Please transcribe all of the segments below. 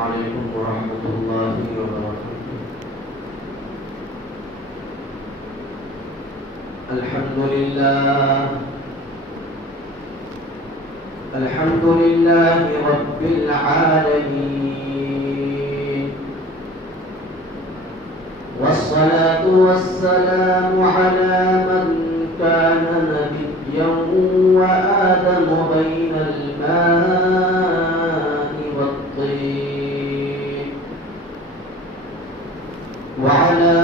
عليكم ورحمة الله وبركاته. الحمد لله رب العالمين، والصلاة والسلام على من كان نبيا وآدم بين الماء والطين، وعلى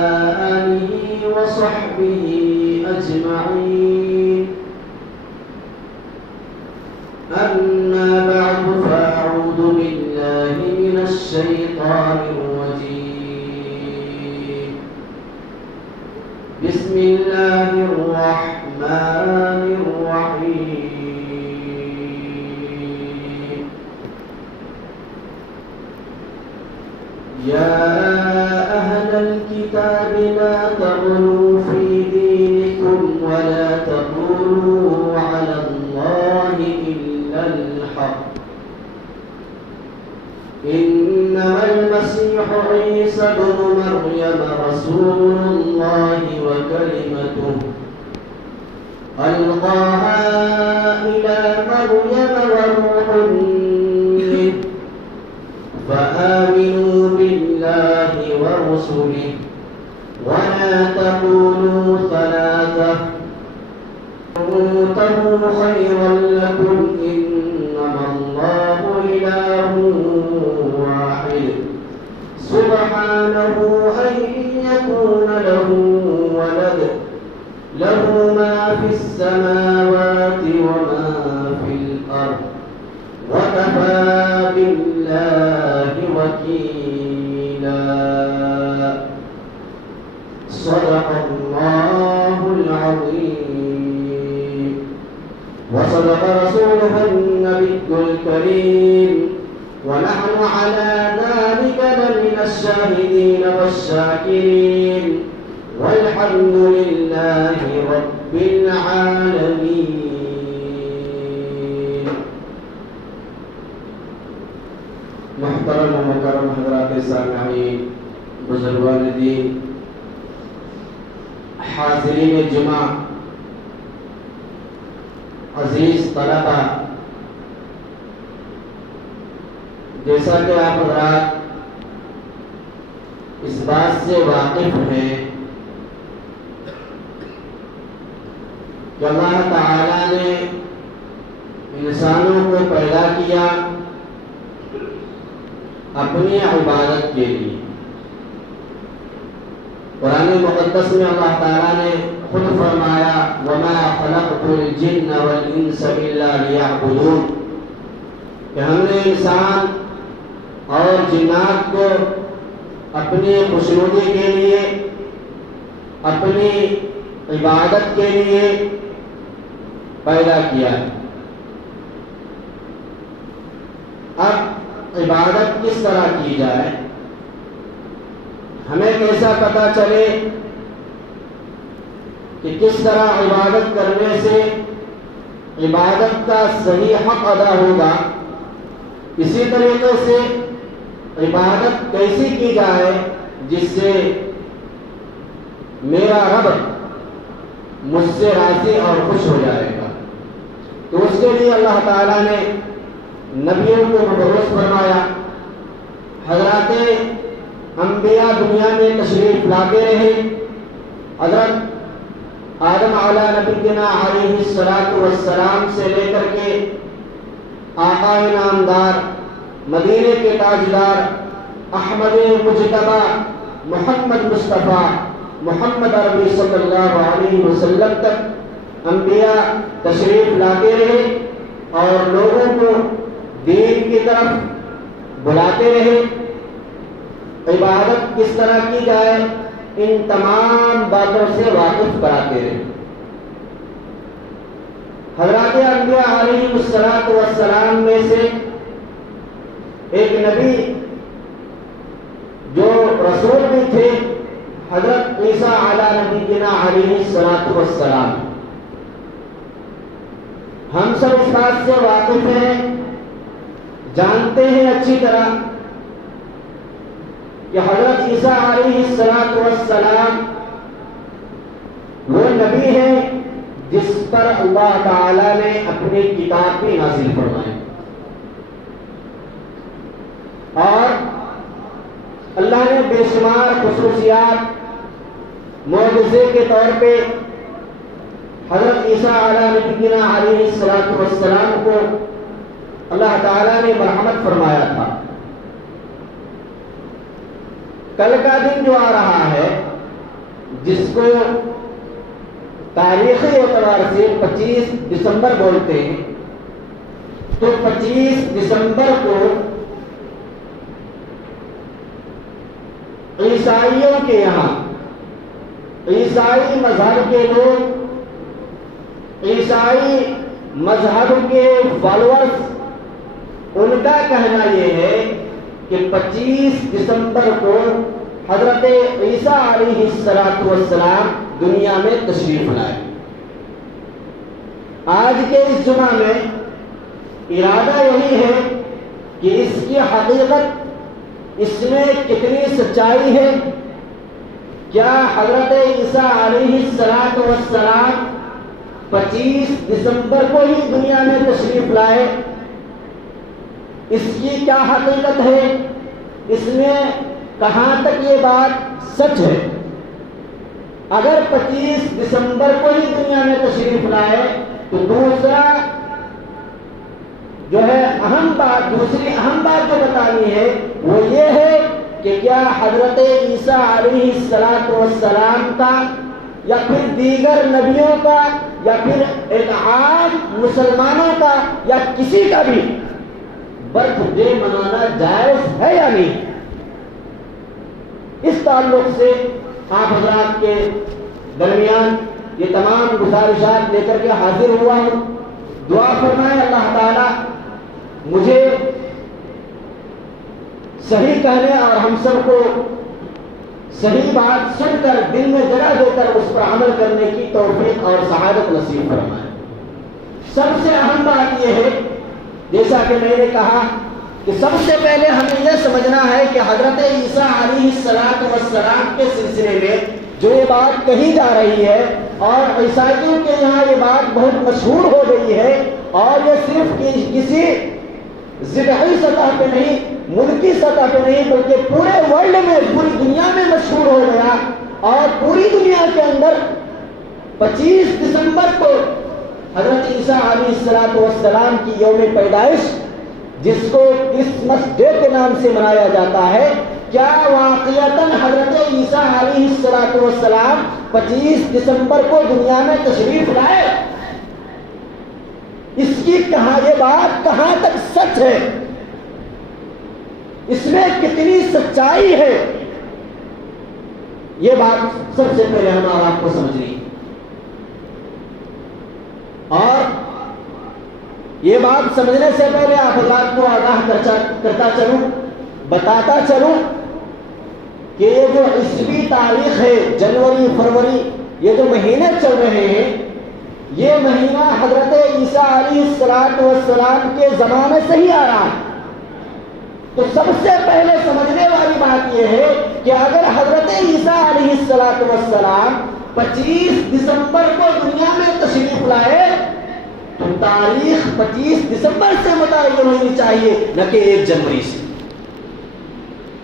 آله وصحبه أجمعين. أما بعد، فأعوذ بالله من الشيطان الرجيم. بسم الله الرحمن الرحيم. يا أهل الكتاب لا تغلوا في دينكم ولا تقولوا على الله إلا الحق، إنما المسيح عيسى ابن مريم رسول الله وكلمته ألقاها إلى مريم وروح منه، فآمنوا بالله ورسله ولا تقولوا ثلاثة، انتهوا خيرا لكم، إنما الله إله واحد سبحانه أن يكون له ولد، له ما في السماوات وما في الأرض، وكفى بالله وكيلا. صدق الله العظيم، وصدق رسوله النبي الكريم، ونحن على ذلك لمن الشاهدين والشاكرين، والحمد لله رب العالمين. محترم و مکرم حضرات سامعین، بزرگان دین، حاضرین جمعہ، عزیز طلبہ، جیسا کہ آپ حضرات اس بات سے واقف ہیں کہ اللہ تعالی نے انسانوں کو پیدا کیا اپنی عبادت کے لیے. قرآن مقدس میں اللہ تعالیٰ نے خود فرمایا وَمَا خَلَقْتُ الْجِنَّ وَالْإِنسَ إِلَّا لِيَعْبُدُونَ، کہ ہم نے انسان اور جنات کو اپنی خوشنودی کے لیے، اپنی عبادت کے لیے پیدا کیا. اب عبادت کس طرح کی جائے، ہمیں کیسا پتہ چلے کہ کس طرح عبادت کرنے سے عبادت کا صحیح حق ادا ہوگا، اسی طریقے سے عبادت کیسی کی جائے جس سے میرا رب مجھ سے راضی اور خوش ہو جائے گا. تو اس کے لیے اللہ تعالیٰ نے نبیوں کو مبعوث فرمایا. حضرات انبیاء دنیا میں تشریف لاتے رہے. حضرت آدم علیہ نبینا علیہ السلام سے لے کر کے آقا نامدار، مدینے کے تاجدار، احمد مجتبی، محمد مصطفیٰ، محمد عربی صلی اللہ علیہ وسلم تک انبیاء تشریف لاتے رہے اور لوگوں کو دین کی طرف بلاتے رہے. عبادت کس طرح کی جائے ان تمام باتوں سے واقف کراتے رہے. حضرات انبیاء علیہ السلام میں سے ایک نبی جو رسول بھی تھے حضرت عیسیٰ علیہ نبینا علیہ السلام. ہم سب اس بات سے واقف ہیں، جانتے ہیں اچھی طرح کہ حضرت عیسیٰ علیہ السلام وہ نبی ہیں جس پر اللہ تعالی نے اپنی کتاب بھی نازل فرمائی، اور اللہ نے بے شمار خصوصیات معجزے کے طور پہ حضرت عیسیٰ علیہ السلام کو اللہ تعالیٰ نے مرحمت فرمایا تھا۔ کل کا دن جو آ رہا ہے، جس کو تاریخی اعتبار سے 25 دسمبر بولتے ہیں، تو 25 دسمبر کو عیسائیوں کے یہاں، عیسائی مذہب کے لوگ، عیسائی مذہب کے فالوورز، ان کا کہنا یہ ہے کہ 25 دسمبر کو حضرت عیسیٰ علیہ السلام دنیا میں تشریف لائے۔ آج کے اس جمعہ میں ارادہ یہی ہے کہ اس کی حقیقت، اس میں کتنی سچائی ہے، کیا حضرت عیسیٰ علیہ السلام 25 دسمبر کو ہی دنیا میں تشریف لائے، اس کی کیا حقیقت ہے، اس میں کہاں تک یہ بات سچ ہے۔ اگر 25 دسمبر کو ہی دنیا میں تشریف لائے تو دوسرا جو ہے دوسری اہم بات جو بتانی ہے وہ یہ ہے کہ کیا حضرت عیسیٰ علیہ السلام کا یا پھر دیگر نبیوں کا یا پھر ایک عام مسلمانوں کا یا کسی کا بھی برتھ ڈے منانا جائز ہے یا نہیں۔ اس تعلق سے آپ حضرات کے درمیان یہ تمام گزارشات لے کر کے حاضر ہوا ہوں۔ دعا فرمائے اللہ تعالی مجھے صحیح کہنے اور ہم سب کو صحیح بات سن کر دل میں جگہ دے کر اس پر عمل کرنے کی توفیق اور سعادت نصیب فرمائے۔ سب سے اہم بات یہ ہے، جیسا کہ میں نے کہا کہ سب سے پہلے ہمیں یہ سمجھنا ہے کہ حضرت عیسیٰ علیہ السلام کے سلسلے میں جو یہ بات کہی جا رہی ہے، اور عیسائیوں کے یہاں یہ بات بہت مشہور ہو گئی ہے، اور یہ صرف کسی ذبحی سطح پہ نہیں، ملکی سطح پہ نہیں، بلکہ پورے ورلڈ میں، پوری دنیا میں مشہور ہو گیا، اور پوری دنیا کے اندر 25 دسمبر کو حضرت عیسیٰ علیہ السلام کی یوم پیدائش، جس کو کرسمس ڈے کے نام سے منایا جاتا ہے، کیا واقعتاً حضرت عیسیٰ علیہ السلام 25 دسمبر کو دنیا میں تشریف لائے؟ اس کی یہ بات کہاں تک سچ ہے، اس میں کتنی سچائی ہے، یہ بات سب سے پہلے ہم اور آپ کو سمجھنی ہے۔ اور یہ بات سمجھنے سے پہلے آپ حضرات کو آگاہ کرتا چلوں، بتاتا چلوں کہ یہ جو عیسوی تاریخ ہے، جنوری فروری، یہ جو مہینے چل رہے ہیں، یہ مہینہ حضرت عیسیٰ علیہ السلام کے زمانے سے ہی آ رہا ہے۔ تو سب سے پہلے سمجھنے والی بات یہ ہے کہ اگر حضرت عیسیٰ علیہ السلام 25 دسمبر کو دنیا میں تشریف لائے تو تاریخ 25 دسمبر سے متعین ہونی چاہیے، نہ کہ 1 جنوری سے۔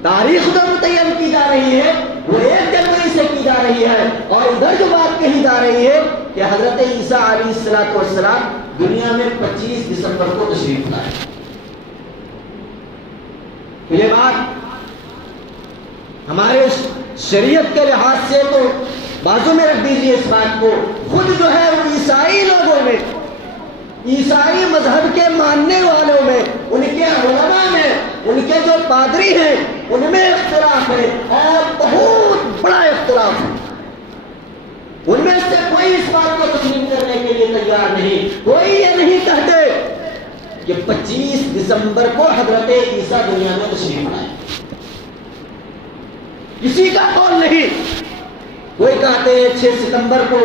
تاریخ جو متعین کی جا رہی ہے وہ 1 جنوری سے کی جا رہی ہے، اور ادھر جو بات کہی جا رہی ہے کہ حضرت عیسیٰ علیہ السلام دنیا میں 25 دسمبر کو تشریف لائے۔ یہ بات ہمارے شریعت کے لحاظ سے تو بازو میں رکھ دیجیے اس بات کو، خود جو ہے وہ عیسائی لوگوں میں، عیسائی مذہب کے ماننے والوں میں، ان کے علماء میں، ان کے جو پادری ہیں ان میں اختلاف ہے، اور بہت بڑا اختلاف ہے۔ ان میں سے کوئی اس بات کو تسلیم کرنے کے لیے تیار نہیں، کوئی یہ نہیں کہتے کہ 25 دسمبر کو حضرت عیسیٰ دنیا میں تشریف لائے، کسی کا قول نہیں۔ کوئی کہتے ہیں 6 ستمبر کو،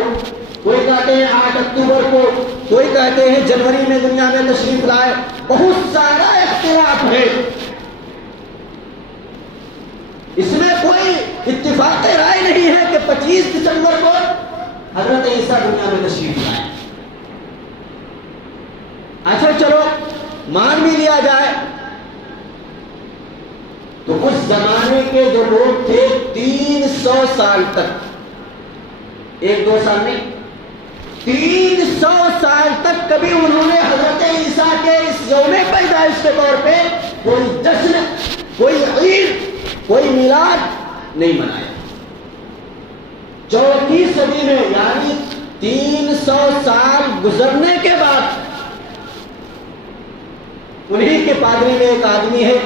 کوئی کہتے ہیں 8 اکتوبر کو، کوئی کہتے ہیں جنوری میں دنیا میں تشریف لائے، بہت سارا اختلاف ہے۔ اس میں نہیں ہے کہ 25 دسمبر کو حضرت عیسیٰ دنیا میں تشریف لائے۔ اچھا چلو مان بھی لیا جائے تو اس زمانے کے جو لوگ تھے 300 سال تک، 1-2 سال نہیں، 300 سال تک کبھی انہوں نے حضرت عیسیٰ کے اس یوم پیدائش کے طور پہ کوئی جشن، کوئی عید، کوئی میلاد نہیں منایا۔ 4ویں صدی میں یعنی 300 سال گزرنے کے بعد انہی کے پادری میں ایک آدمی ہے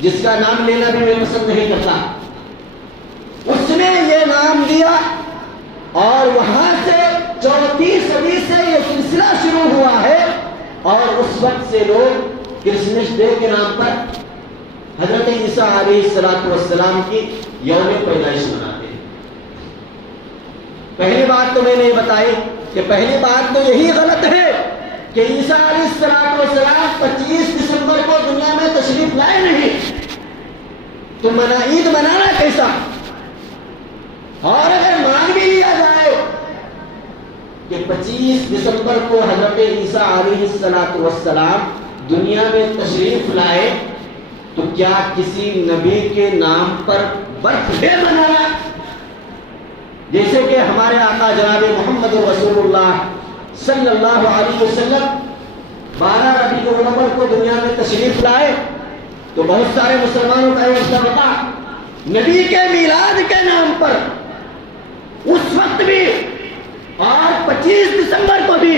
جس کا نام لینا بھی میں پسند نہیں کرتا، اس نے یہ نام دیا اور وہاں سے 4ویں صدی سے یہ سلسلہ شروع ہوا ہے، اور اس وقت سے لوگ کرسمس ڈے کے نام پر حضرت عیسیٰ علیہ السلام کی یوم پیدائش مناتے ہیں۔ پہلی بات تو میں نے بتائی کہ پہلی بات تو یہی غلط ہے کہ عیسیٰ علیہ السلام 25 دسمبر کو دنیا میں تشریف لائے نہیں، تو عید منانا کیسا؟ اور اگر مان بھی لیا جائے کہ 25 دسمبر کو حضرت عیسیٰ علیہ السلام دنیا میں تشریف لائے، تو کیا کسی نبی کے نام پر برتھ ڈے منانا؟ جیسے کہ ہمارے آقا جناب محمد رسول اللہ صلی اللہ علیہ وسلم 12 ربیع الاول کو دنیا میں تشریف لائے، تو بہت سارے مسلمانوں کا یہ بتا نبی کے میلاد کے نام پر اس وقت بھی اور 25 دسمبر کو بھی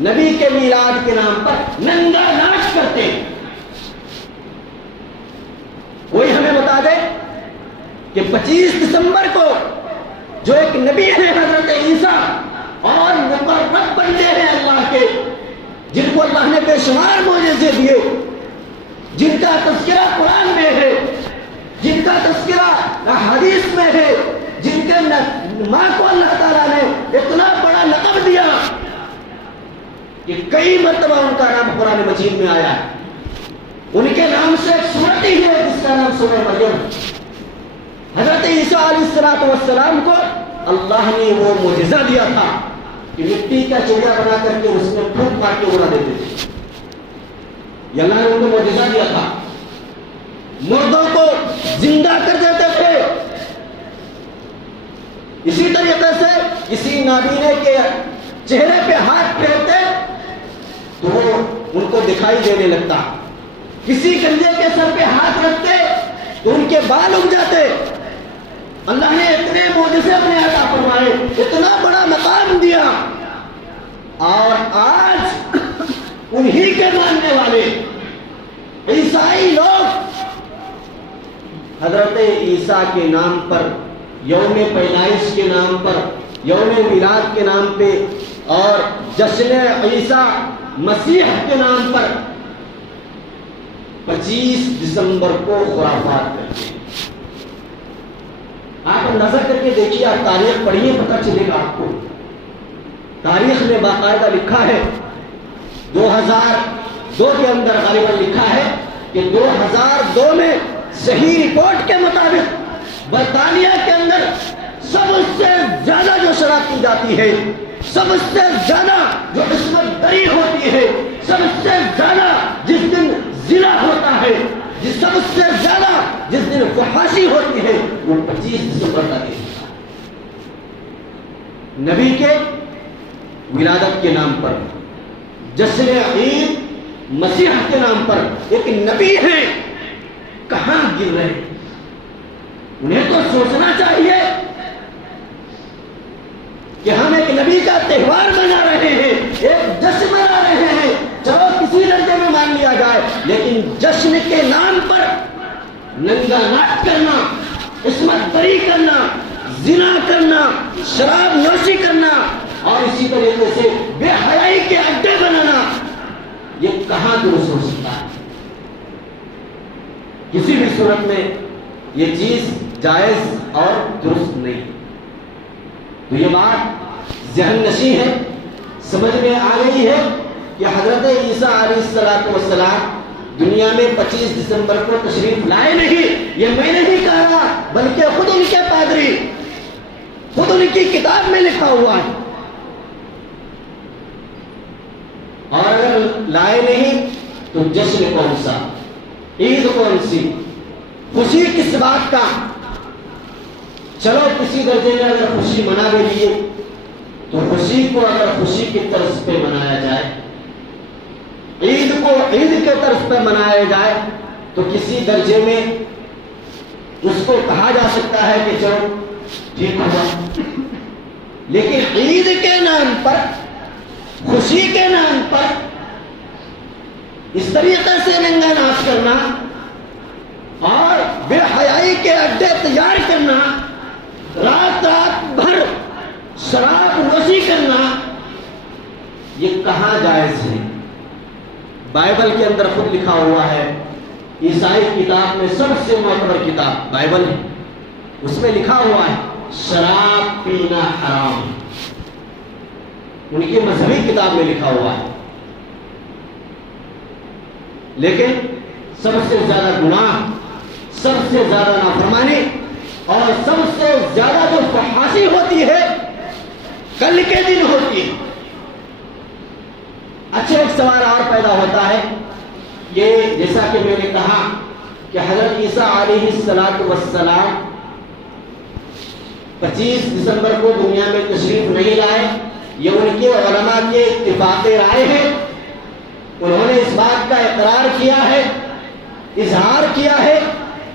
نبی کے میلاد کے نام پر ننگا ناچ کرتے ہیں۔ کوئی ہمیں بتا دے کہ 25 دسمبر کو جو ایک نبی ہے حضرت عیسیٰ اور مقرب بندے ہیں اللہ کے، جن کو اللہ نے بے شمار معجزے دیے، جن کا تذکرہ قرآن میں ہے، جن کا تذکرہ حدیث میں ہے، جن کے ماں کو اللہ تعالیٰ نے اتنا بڑا لقب دیا کہ کئی مرتبہ ان کا نام قرآن مجید میں آیا ہے۔ ان کے نام سے ایک سورت ہی ہے جس کا نام سورہ مریم۔ حضرت عیسیٰ علیہ السلام کو اللہ نے وہ معجزہ دیا تھا کہ مٹی کا چڑیا بنا کر کے اس میں پھونک مار کے اڑا دیتے تھے۔ یہ اللہ نے ان کو معجزہ دیا تھا۔ مردوں کو زندہ کر دیتے تھے۔ اسی طریقے سے کسی نابینے کے چہرے پہ ہاتھ پھیرتے تو وہ ان کو دکھائی دینے لگتا، کسی گنجے کے سر پہ ہاتھ رکھتے تو ان کے بال اگ جاتے۔ اللہ نے اتنے معجزے اپنے عطا فرمائے، اتنا بڑا مقام دیا، اور آج انہی کے ماننے والے عیسائی لوگ حضرت عیسیٰ کے نام پر، یوم پیدائش کے نام پر، یوم میلاد کے نام پہ اور جشن عیسیٰ مسیح کے نام پر 25 دسمبر کو خرافات کرتے ہیں۔ آپ نظر کر کے دیکھیے، آپ تاریخ پڑھیے، پتہ چلے گا آپ کو۔ تاریخ میں باقاعدہ لکھا ہے 2002 کے اندر غالباً لکھا ہے کہ 2002 میں صحیح رپورٹ کے مطابق برطانیہ کے اندر سب سے زیادہ جو شراب پی جاتی ہے، سب سے زیادہ جو عصمت دری ہوتی ہے، سب سے زیادہ جس دن زنا ہوتا ہے، سب سے زیادہ جس دن فحاشی ہوتی ہے، وہ 25 دسمبر کا دن ہے۔ نبی کے ولادت کے نام پر، جشن عید مسیح کے نام پر ایک نبی ہے، کہاں گر رہے ہیں؟ انہیں تو سوچنا چاہیے کہ ہم ایک نبی کا تہوار منا رہے ہیں، ایک جشن منا رہے ہیں، چلو کسی درجے میں مان لیا جائے، لیکن جشن کے نام پر ننگا ناچ کرنا، عصمت دری کرنا، زنا کرنا، شراب نوشی کرنا اور اسی طریقے سے بے حیائی کے اڈے بنانا، یہ کہاں درست ہو سکتا ہے؟ کسی بھی صورت میں یہ چیز جائز اور درست نہیں۔ تو یہ بات ذہن نشیں ہے، سمجھ میں آ گئی ہے کہ حضرت عیسیٰ علیہ السلام دنیا میں 25 دسمبر کو تشریف لائے نہیں، یہ میں نہیں کہا، بلکہ خود ان کے پادری، خود ان کی کتاب میں لکھا ہوا ہے. اور اگر لائے نہیں تو جشن کون سا، عید کون سی، خوشی کس بات کا؟ چلو کسی درجے میں اگر خوشی منا بھی لیے تو خوشی کو اگر خوشی کی طرز پہ منایا جائے، عید کو عید کے طرز پہ منایا جائے تو کسی درجے میں اس کو کہا جا سکتا ہے کہ چلو ٹھیک ہوا. لیکن عید کے نام پر، خوشی کے نام پر اس طریقے سے ننگا ناچ کرنا اور بے حیائی کے اڈے تیار کرنا، رات رات بھر شراب نوشی کرنا، یہ کہاں جائز ہے؟ بائبل کے اندر خود لکھا ہوا ہے، عیسائی کتاب میں سب سے معتبر کتاب بائبل ہے، اس میں لکھا ہوا ہے شراب پینا حرام ہے. ان کی مذہبی کتاب میں لکھا ہوا ہے. لیکن سب سے زیادہ گناہ، سب سے زیادہ نافرمانی اور سب سے زیادہ جو فحاشی ہوتی ہے کل کے دن ہوتی ہے. اچھا ایک سوال اور پیدا ہوتا ہے، یہ جیسا کہ میں نے کہا کہ حضرت عیسیٰ علیہ السلام 25 دسمبر کو دنیا میں تشریف نہیں لائے، یہ ان کے علماء کے اتفاق رائے ہے. انہوں نے اس بات کا اقرار کیا ہے، اظہار کیا ہے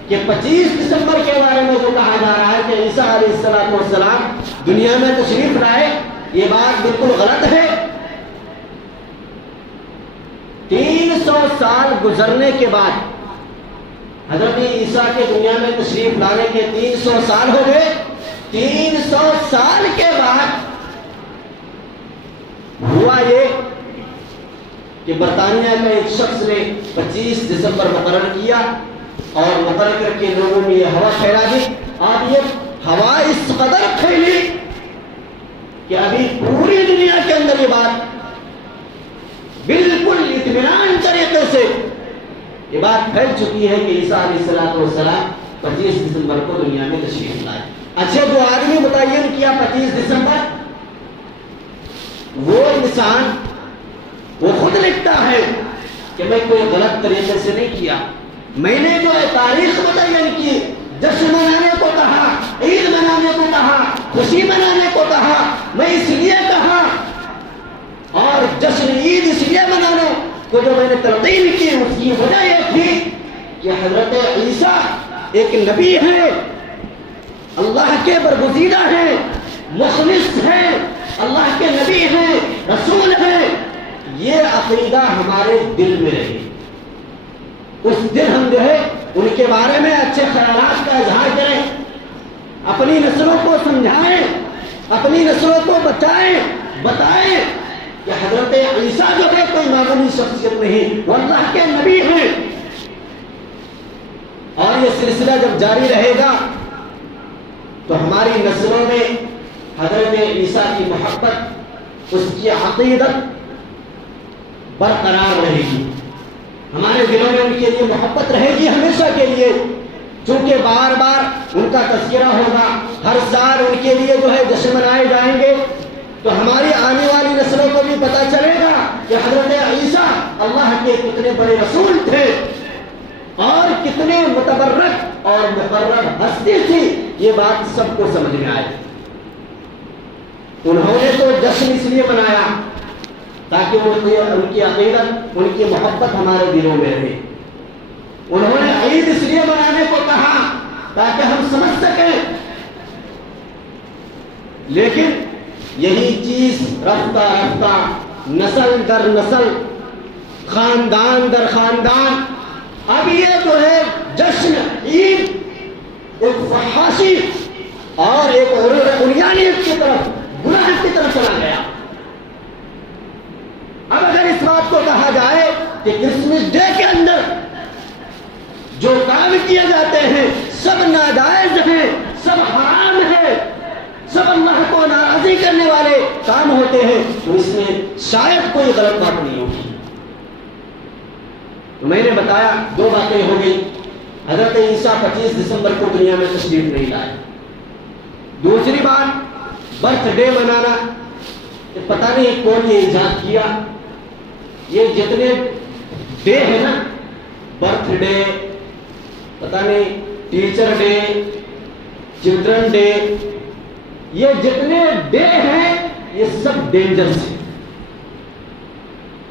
کہ 25 دسمبر کے بارے میں جو کہا جا رہا ہے کہ عیسیٰ علیہ السلام دنیا میں تشریف لائے، یہ بات بالکل غلط ہے. 300 سال گزرنے کے بعد، حضرت عیسیٰ کے دنیا میں تشریف لانے کے 300 سال ہو گئے. 300 سال کے بعد ہوا یہ کہ برطانیہ کا ایک شخص نے 25 دسمبر مقرر کیا اور مقرر کر کے لوگوں میں یہ ہوا پھیلا دی. اب یہ ہوا اس قدر پھیلی کہ ابھی پوری دنیا کے اندر یہ بات بالکل اطمینان طریقے سے یہ بات پھیل چکی ہے کہ عیسیٰ علیہ السلام 25 دسمبر کو دنیا میں تشریف لائے. اچھا جو آدمی متعین کیا 25 دسمبر، وہ انسان وہ خود لکھتا ہے کہ میں کوئی غلط طریقے سے نہیں کیا، میں نے جو تاریخ متعین کی، جشن منانے کو کہا، عید منانے کو کہا، خوشی منانے کو کہا، میں اس لیے کہا، اور جشن عید اس لیے منانے کو جو میں نے تلقین کی اس کی وجہ یہ تھی کہ حضرت عیسیٰ ایک نبی ہے، اللہ کے برگزیدہ ہیں، مخلص ہیں، اللہ کے نبی ہیں، رسول ہیں. یہ عقیدہ ہمارے دل میں رہے، اس دن ہم جو ہے ان کے بارے میں اچھے خیالات کا اظہار کریں، اپنی نسلوں کو سمجھائیں، اپنی نسلوں کو بتائیں کہ حضرت عیسیٰ جو ہے کوئی معمولی شخصیت نہیں، وہ اللہ کے نبی ہیں. اور یہ سلسلہ جب جاری رہے گا تو ہماری نسلوں میں حضرت عیسیٰ کی محبت، اس کی عقیدت برقرار رہے گی، ہمارے دلوں میں ان کے لیے محبت رہے گی ہمیشہ کے لیے. چونکہ بار بار ان کا تذکرہ ہوگا، ہر سال ان کے لیے جو ہے جشن منائے جائیں گے، تو ہماری آنے والی نسلوں کو بھی پتہ چلے گا کہ حضرت عیسیٰ اللہ کے کتنے بڑے رسول تھے اور کتنے متبرک اور مقرر ہستی تھی. یہ بات سب کو سمجھ میں آئے. انہوں نے تو جشن اس لیے منایا تاکہ ان کی عقیدت، ان کی محبت ہمارے دلوں میں رہے. انہوں نے عید اس لیے منانے کو کہا تاکہ ہم سمجھ سکیں. لیکن یہی چیز رفتہ رفتہ نسل در نسل، خاندان در خاندان، اب یہ جو ہے جشن عید ایک فحاشی اور ایک عریانیت کی طرف، گناہ کی طرف چلا گیا. اب اگر اس بات کو کہا جائے کہ کرسمس ڈے کے اندر جو کام کیے جاتے ہیں سب ناجائز ہیں، سب حرام ہیں، سب اللہ کو ناراضی کرنے والے کام ہوتے ہیں، تو اس میں شاید کوئی غلط بات نہیں ہوگی. تو میں نے بتایا دو باتیں ہو گئی. حضرت عیسیٰ 25 دسمبر کو دنیا میں تشریف نہیں لائے. دوسری بات برتھ ڈے منانا، پتہ نہیں کون یہ ایجاد کیا. یہ جتنے ڈے ہے نا، برتھ ڈے، پتہ نہیں ٹیچر ڈے، چلڈرن ڈے، یہ جتنے ڈے ہیں یہ سب ڈینجرس ہیں،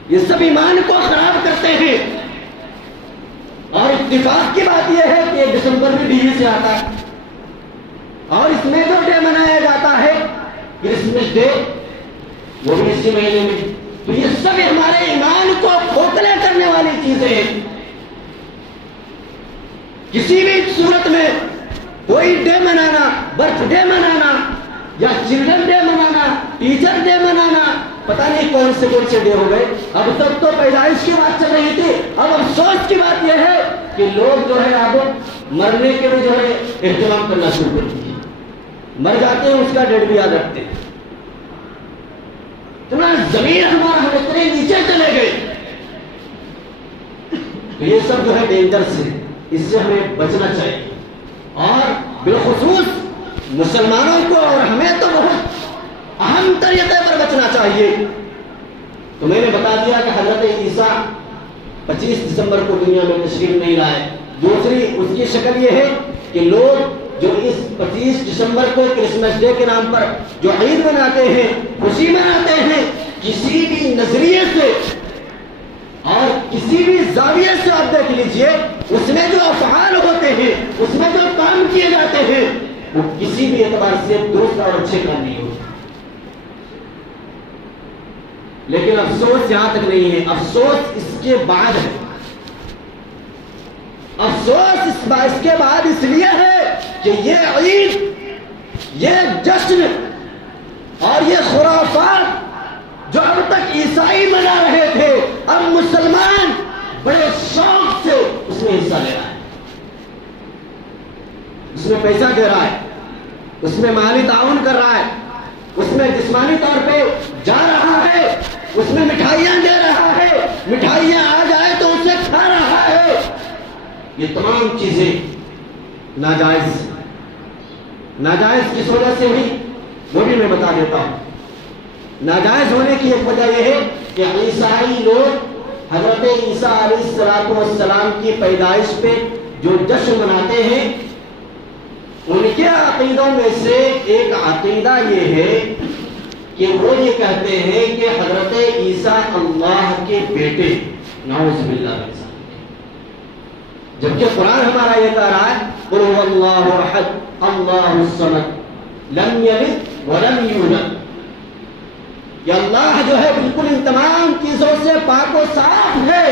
یہ سب ایمان کو خراب کرتے ہیں. اور اتفاق کی بات یہ ہے کہ دسمبر میں ڈی سے آتا ہے، اور اس میں جو ڈے منایا جاتا ہے کرسمس ڈے، وہ بھی اسی مہینے میں. تو یہ سب ہمارے ایمان کو کھوکھلے کرنے والی چیزیں ہیں. کسی بھی صورت میں کوئی ڈے منانا، برتھ ڈے منانا یا چلڈرن ڈے منانا، ٹیچر ڈے منانا، پتہ نہیں کون سے ڈے ہو گئے. اب تک تو پیدائش کی بات چل رہی تھی، اب افسوس کی بات یہ ہے کہ لوگ جو ہے اب مرنے کے بھی جو ہے اہتمام کرنا شروع کر دیے. مر جاتے ہیں، اس کا ڈیٹ بھی یاد رکھتے ہیں. اتنا زمین ہمارا ہم اتنے نیچے چلے گئے. تو یہ سب جو ہے ڈینجرس ہے، اس سے ہمیں بچنا چاہیے. اور بالخصوص مسلمانوں کو اور ہمیں تو بہت اہم طریقے پر بچنا چاہیے. تو میں نے بتا دیا کہ حضرت عیسیٰ 25 دسمبر کو دنیا میں تشریف نہیں لائے. دوسری اس کی شکل یہ ہے کہ لوگ جو اس 25 دسمبر کو کرسمس ڈے کے نام پر جو عید مناتے ہیں، خوشی مناتے ہیں، کسی بھی نظریے سے اور کسی بھی زاویے سے آپ دیکھ لیجئے، اس میں جو افعال ہوتے ہیں، اس میں جو کام کیے جاتے ہیں، وہ کسی بھی اعتبار سے درست اور اچھے کام نہیں ہوتے. لیکن افسوس یہاں تک نہیں ہے، افسوس اس کے بعد ہے. افسوس اس کے بعد اس لیے ہے کہ یہ عید، یہ جشن اور یہ خرافات جو اب تک عیسائی منا رہے تھے، اب مسلمان بڑے شوق سے اس میں حصہ لے رہا ہے، اس میں پیسہ دے رہا ہے، اس میں مالی تعاون کر رہا ہے، اس میں جسمانی طور پہ جا رہا ہے، اس میں مٹھائیاں دے رہا ہے، مٹھائیاں آ جائے تو اسے کھا رہا ہے. یہ تمام چیزیں ناجائز کس وجہ سے ہوئی وہ بھی میں بتا دیتا ہوں. ناجائز ہونے کی ایک وجہ یہ ہے کہ عیسائی لوگ حضرت عیسیٰ علیہ السلام کی پیدائش پہ جو جشن مناتے ہیں، ان کے عقیدوں میں سے ایک عقیدہ یہ ہے کہ وہ یہ کہتے ہیں کہ حضرت عیسیٰ اللہ کے بیٹے، نعوذ باللہ. جبکہ قرآن ہمارا یہ کہہ رہا ہے قل هو اللہ احد اللہ الصمد لم یلد ولم یولد. یہ اللہ جو ہے بالکل ان تمام چیزوں سے پاک و صاف ہے،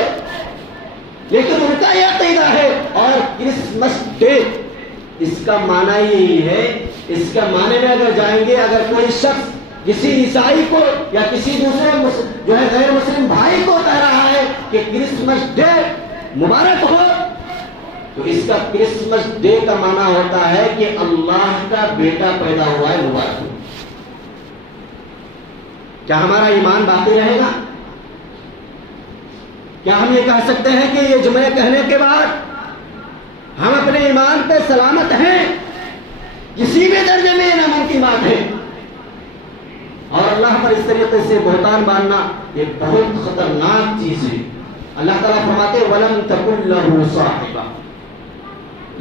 لیکن ان کا یہ عقیدہ ہے. اور کرسمس ڈے اس کا معنی یہی ہے، اس کا معنی میں اگر جائیں گے، اگر کوئی شخص کسی عیسائی کو یا کسی دوسرے جو ہے غیر مسلم بھائی کو کہہ رہا ہے کہ کرسمس ڈے مبارک ہو، تو اس کا کرسمس ڈے کا معنی ہوتا ہے کہ اللہ کا بیٹا پیدا ہوا ہے، مبارک ہو. کیا ہمارا ایمان باقی رہے گا؟ کیا ہم یہ کہہ سکتے ہیں کہ یہ جملے کہنے کے بعد ہم اپنے ایمان پہ سلامت ہیں؟ کسی بھی درجے میں ناممکن بات ہے. اور اللہ پر اس طریقے سے بہتان باندھنا یہ بہت خطرناک چیز ہے. اللہ تعالیٰ فرماتے وَلَمْ تَكُنْ لَهُ صَاحِبَةٌ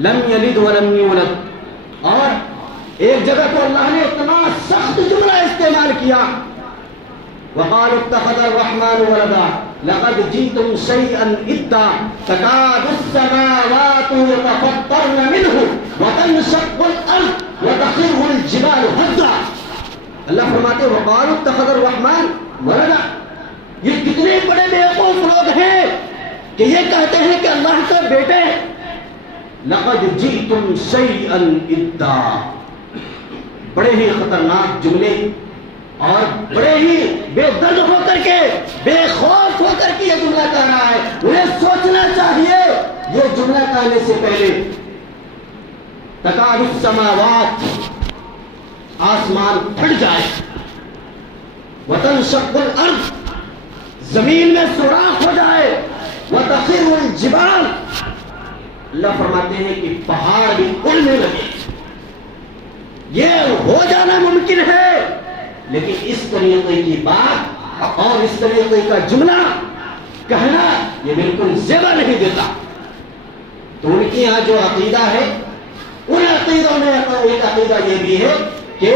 لَمْ يَلِدْ وَلَمْ يُولَدْ. اور ایک جگہ تو اللہ نے اتنا سخت جملہ استعمال کیا، وَقَالُوا اتَّخَذَ الرَّحْمَنُ وَلَدًا لَقَدْ جِئْتُمْ شَيْئًا إِدًّا تَكَادُ السَّمَاوَاتُ يَتَفَطَّرْنَ مِنْهُ وَتَنشَقُّ الْأَرْضُ وَتَخِرُّ الْجِبَالُ هَدًّا. اللہ فرماتے وَقَالُوا اتَّخَذَ الرَّحْمَنُ وَلَدًا. یہ کتنے بڑے بیوقوف لوگ ہیں کہ یہ کہتے ہیں کہ اللہ کے بیٹے. لَقَدْ جِئْتُمْ شَيْئًا إِدًّا. بڑے ہی خطرناک جملے اور بڑے ہی بے درد ہو کر کے، بے خوف ہو کر کے یہ جملہ کہہ رہا ہے. انہیں سوچنا چاہیے یہ جملہ کہنے سے پہلے. تکاد السماوات، آسمان پھٹ جائے، وتنشق الارض، زمین میں سوراخ ہو جائے، وتخر الجبال، اللہ فرماتے ہیں کہ پہاڑ بھی اڑنے لگے. یہ ہو جانا ممکن ہے، لیکن اس طریقے کی بات اور اس طریقے کا جملہ کہنا یہ بالکل زیبا نہیں دیتا. تو ان کے یہاں جو عقیدہ ہے، ان عقیدوں میں ایک عقیدہ یہ بھی ہے کہ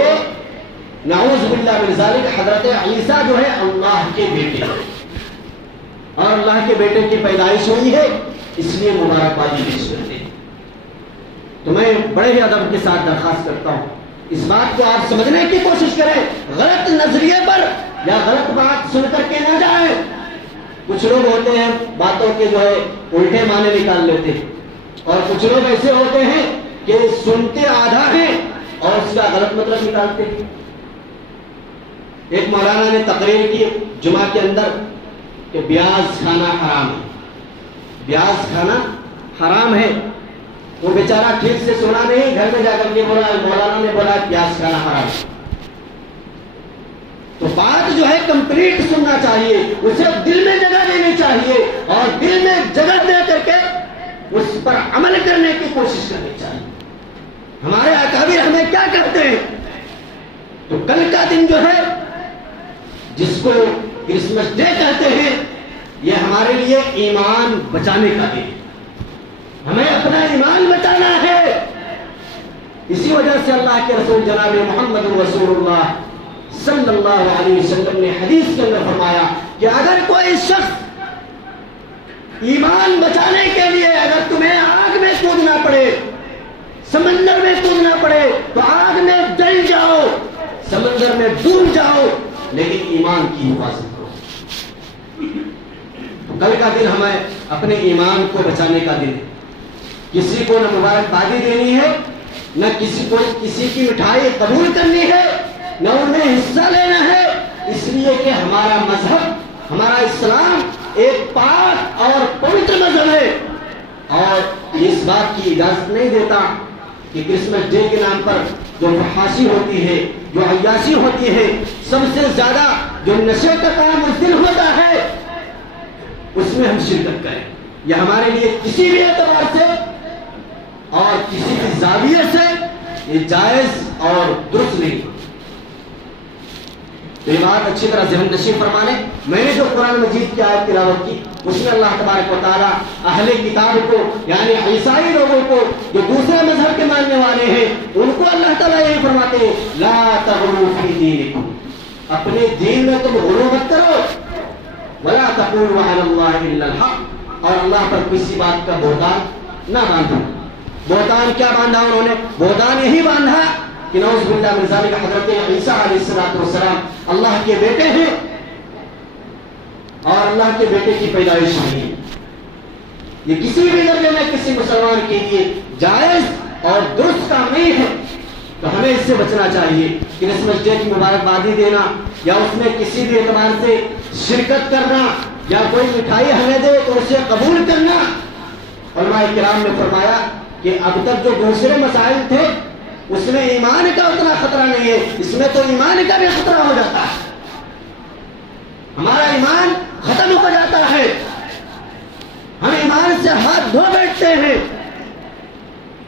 نعوذ باللہ من ذالک حضرت عیسیٰ جو ہے اللہ کے بیٹے ہیں اور اللہ کے بیٹے کی پیدائش ہوئی ہے، اس لیے مبارکبادی پیش کرتے ہیں. تو میں بڑے ہی ادب کے ساتھ درخواست کرتا ہوں اس بات کو آپ سمجھنے کی کوشش کریں، غلط نظریے پر یا غلط بات سن کر کے نہ جائیں. کچھ لوگ ہوتے ہیں باتوں کے جو ہے الٹے معنی نکال لیتے ہیں، اور کچھ لوگ ایسے ہوتے ہیں کہ سنتے آدھا ہیں اور اس کا غلط مطلب نکالتے ہیں. ایک مولانا نے تقریر کی جمعہ کے اندر کہ پیاز کھانا حرام ہے، پیاز کھانا حرام ہے. وہ بیچارہ ٹھیک سے سنا نہیں، گھر میں جا کر کے بولا مولانا نے بولا پیاز کھانا حرام ہے. تو بات جو ہے کمپلیٹ سننا چاہیے، اسے دل میں جگہ دینی چاہیے اور دل میں جگہ دے کر کے اس پر عمل کرنے کی کوشش کرنی چاہیے. ہمارے اکابر ہمیں کیا کہتے ہیں؟ تو کل کا دن جو ہے جس کو کرسمس ڈے کہتے ہیں، یہ ہمارے لیے ایمان بچانے کا دن. ہمیں اپنا ایمان بچانا ہے. اسی وجہ سے اللہ کے رسول جناب محمد رسول اللہ صلی اللہ علیہ وسلم نے حدیث کے اندر فرمایا کہ اگر کوئی شخص ایمان بچانے کے لیے اگر تمہیں آگ میں کودنا پڑے، سمندر میں کودنا پڑے تو آگ میں جل جاؤ، سمندر میں ڈوب جاؤ، لیکن ایمان کی حفاظت کرو. کل کا دن ہمیں اپنے ایمان کو بچانے کا دن ہے. کسی کو نہ مبارکبادی دینی ہے، نہ کسی کو کسی کی مٹھائی قبول کرنی ہے، نہ انہیں حصہ لینا ہے. اس لیے کہ ہمارا مذہب، ہمارا اسلام ایک پاک اور پوتر مذہب ہے اور اس بات کی اجازت نہیں دیتا کہ کرسمس ڈے کے نام پر جو فحاشی ہوتی ہے، جو عیاشی ہوتی ہے، سب سے زیادہ جو نشے کا کام اس دن ہوتا ہے، اس میں ہم شرکت کریں. یہ ہمارے لیے کسی بھی اعتبار سے اور کسی بھی زاویے سے یہ جائز اور درست نہیں. تو یہ بات اچھی طرح ذہن نشین فرمانے. میں نے جو قرآن مجید کی آیت تلاوت کی اس میں اللہ تبارک و تعالیٰ اہل کتاب کو یعنی عیسائی لوگوں کو جو دوسرے مذہب کے ماننے والے ہیں ان کو اللہ تعالیٰ یہی فرماتے ہیں لا تغلوا فی دینکم، اپنے دین میں تم غلو مت کرو، ولا تقولوا علی اللہ الا الحق، اور اللہ پر کسی بات کا بہتان نہ باندھو. بہتان کیا باندھا انہوں نے؟ بہتان یہی باندھا کہ نعوذ باللہ من ذالک حضرت عیسیٰ علیہ السلام اللہ کے بیٹے ہیں اور اللہ کے بیٹے کی پیدائش ہوئی ہے. یہ کسی بھی درجے میں کسی مسلمان کے لیے جائز اور درست کام نہیں ہے. تو ہمیں اس سے بچنا چاہیے. کرسمس ڈے کی مبارکبادی دینا یا اس میں کسی بھی اعتبار سے شرکت کرنا یا کوئی مٹھائی ہمیں دے تو اسے قبول کرنا. علماء کرام نے فرمایا کہ اب تک جو دوسرے مسائل تھے اس میں ایمان کا اتنا خطرہ نہیں ہے، اس میں تو ایمان کا بھی خطرہ ہو جاتا ہے. ہمارا ایمان ختم ہو جاتا ہے، ہم ایمان سے ہاتھ دھو بیٹھتے ہیں.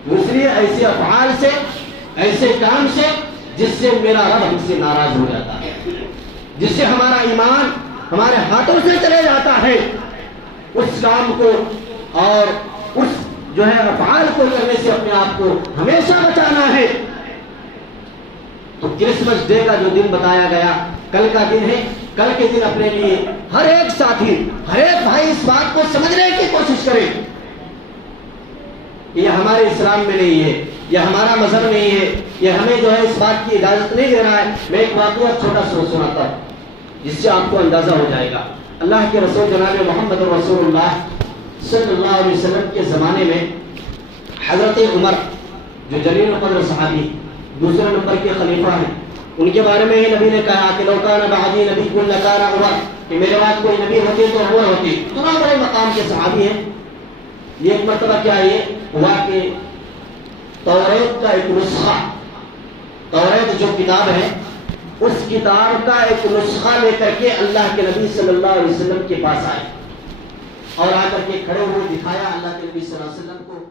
اس لیے ایسے افعال سے، ایسے کام سے جس سے میرا رب ہم سے ناراض ہو جاتا ہے، جس سے ہمارا ایمان ہمارے ہاتھوں سے چلے جاتا ہے، اس کام کو اور اس جو ہے افعال کو کرنے سے اپنے آپ کو ہمیشہ بچانا ہے. تو کرسمس ڈے کا جو دن بتایا گیا کل کا دن ہے. کل کے دن اپنے لیے ہر ایک ساتھی، ہر ایک بھائی اس بات کو سمجھنے کی کوشش کرے کہ یہ ہمارے اسلام میں نہیں ہے، یہ ہمارا مذہب نہیں ہے، یہ ہمیں جو ہے اس بات کی اجازت نہیں دے رہا ہے. میں ایک واقعہ چھوٹا سا سناتا ہوں جس سے آپ کو اندازہ ہو جائے گا. اللہ کے رسول جناب محمد رسول اللہ صلی اللہ علیہ وسلم کے زمانے میں حضرت عمر جو جلیل القدر صحابی دوسرے نمبر کے خلیفہ ہیں، ان کے بارے میں ہی نبی نے کہا کہ لو کان بعدی نبی کن لکان عمر، کہ میرے بعد کوئی نبی ہوتی تو عمر ہوتی. اتنا بڑے مقام کے صحابی ہیں. یہ ایک مرتبہ کیا یہ ہوا کہ توریت کا ایک نسخہ، توریت جو کتاب ہے اس کتاب کا ایک نسخہ لے کر کے اللہ کے نبی صلی اللہ علیہ وسلم کے پاس آئے اور آ کر کے کھڑے ہوئے دکھایا اللہ کے نبی صلی اللہ علیہ وسلم کو.